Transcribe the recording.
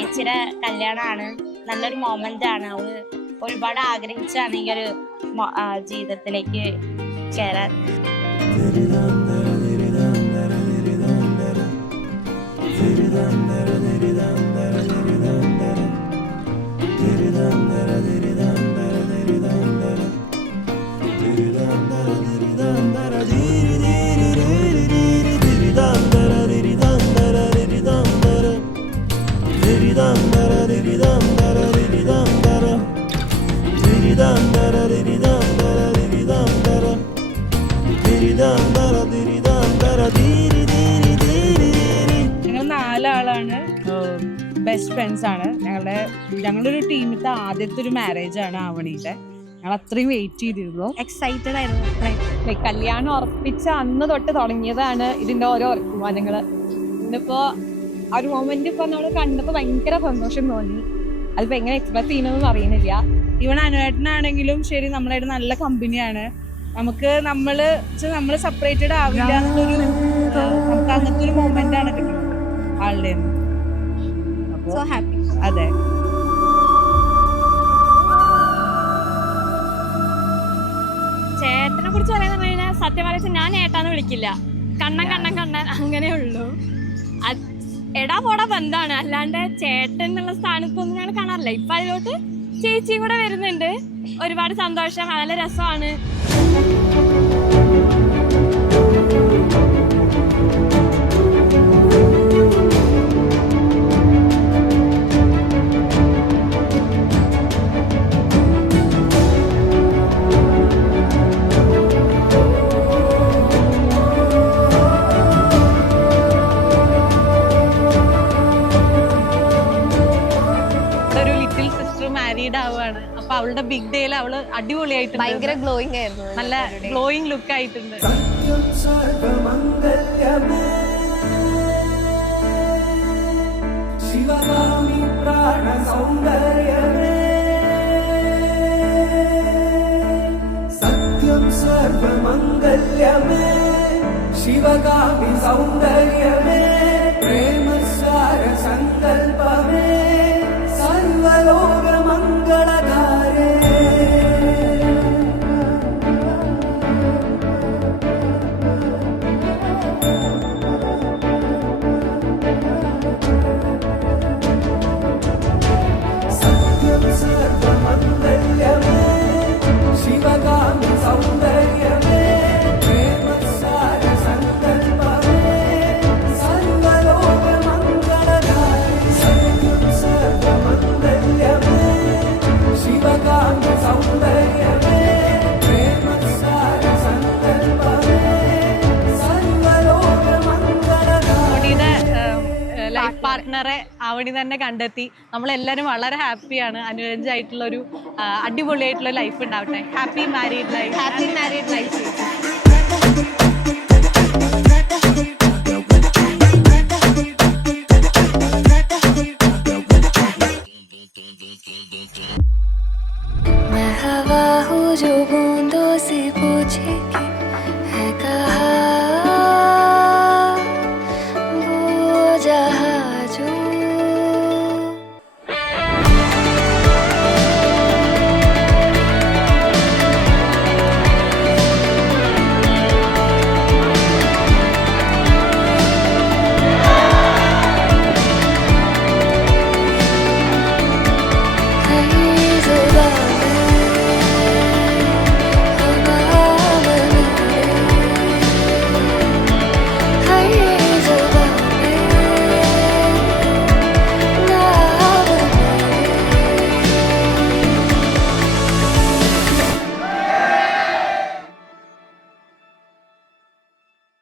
ചേച്ചിയുടെ കല്യാണമാണ്, നല്ലൊരു മൊമെന്റ് ആണ്. അവള് ഒരുപാട് ആഗ്രഹിച്ചാണ് ഈ ഒരു ജീവിതത്തിലേക്ക് ചേരാൻ. ഞങ്ങൾ 4 ആളാണ്, ബെസ്റ്റ് ഫ്രണ്ട്സ് ആണ്. ഞങ്ങളുടെ ഒരു ടീമിലത്തെ ആദ്യത്തെ ഒരു മാരേജ് ആണ് ആവണിയുടെ. ഞങ്ങൾ അത്രയും വെയിറ്റ് ചെയ്തിരുന്നു, എക്സൈറ്റഡ് ആയിരുന്നു. കല്യാണം ഉറപ്പിച്ച അന്ന് തൊട്ട് തുടങ്ങിയതാണ് ഇതിന്റെ ഓരോ വർത്തമാനങ്ങള്. ഇന്നിപ്പോ ആ ഒരു മൊമെന്റ് ഇപ്പൊ നമ്മൾ കണ്ടപ്പോ ഭയങ്കര സന്തോഷം തോന്നി. അതിപ്പോ എങ്ങനെ എക്സ്പ്രസ് ചെയ്യണമെന്ന് അറിയുന്നില്ല. ഇവൻ അനുവേട്ടനാണെങ്കിലും ശരി, നമ്മളായിട്ട് നല്ല കമ്പനിയാണ്. നമ്മള് സെപ്പറേറ്റഡ് ആവില്ല എന്നുള്ളൊരു, നമുക്ക് അങ്ങനത്തെ ഒരു മൊമെന്റ് ആണ് കിട്ടുന്നത് ആളുടെ. So happy. അതെ, ചേട്ടനെ കുറിച്ച് പറയുന്നത് കഴിഞ്ഞാൽ സത്യം പറയാ ഞാൻ ഏട്ടാന്ന് വിളിക്കില്ല, കണ്ണൻ അങ്ങനെയുള്ളൂ. എടാ പോടാ ബന്ധാണ്, അല്ലാണ്ട് ചേട്ടൻ എന്നുള്ള സ്ഥാനത്തൊന്നും ഞാൻ കാണാറില്ല. ഇപ്പൊ അതിലോട്ട് ചേച്ചിയും കൂടെ വരുന്നുണ്ട്, ഒരുപാട് സന്തോഷം, നല്ല രസമാണ്. മാരീഡ് ആവുകയാണ്. അപ്പൊ അവളുടെ ബിഗ് ഡേയിൽ അവള് അടിപൊളിയായിട്ട് ഭയങ്കര ഗ്ലോയിങ് ആയിരുന്നു, നല്ല ഗ്ലോയിങ് ലുക്ക് ആയിട്ടുണ്ട്. ശിവകാമി സൗന്ദര്യമേ പ്രേമസാര സങ്കൽപമേ സർവലോക മംഗളധാരേ. സത്യം സർവമംഗല്യമേ ശിവകാമി സൗന്ദര്യമേ പ്രേമസാര സങ്കൽപമേ സർവലോക മംഗളധാരേ. സത്യം സർവമംഗല്യമേ ശിവകാമി സൗന്ദര്യമേ പ്രേമസാര സങ്കൽപമേ സർവലോക മംഗളധാരേ. ലൈഫ് പാർട്ട്ണറെ ആവണി തന്നെ കണ്ടെത്തി. നമ്മളെല്ലാവരും വളരെ ഹാപ്പിയാണ്. അനുയോജ്യമായിട്ടുള്ള ഒരു അടിപൊളിയായിട്ടുള്ള ലൈഫ് ഉണ്ടാവട്ടെ. Happy married life. Happy married life. मैं हवा हूँ जो बूंदों से पूछे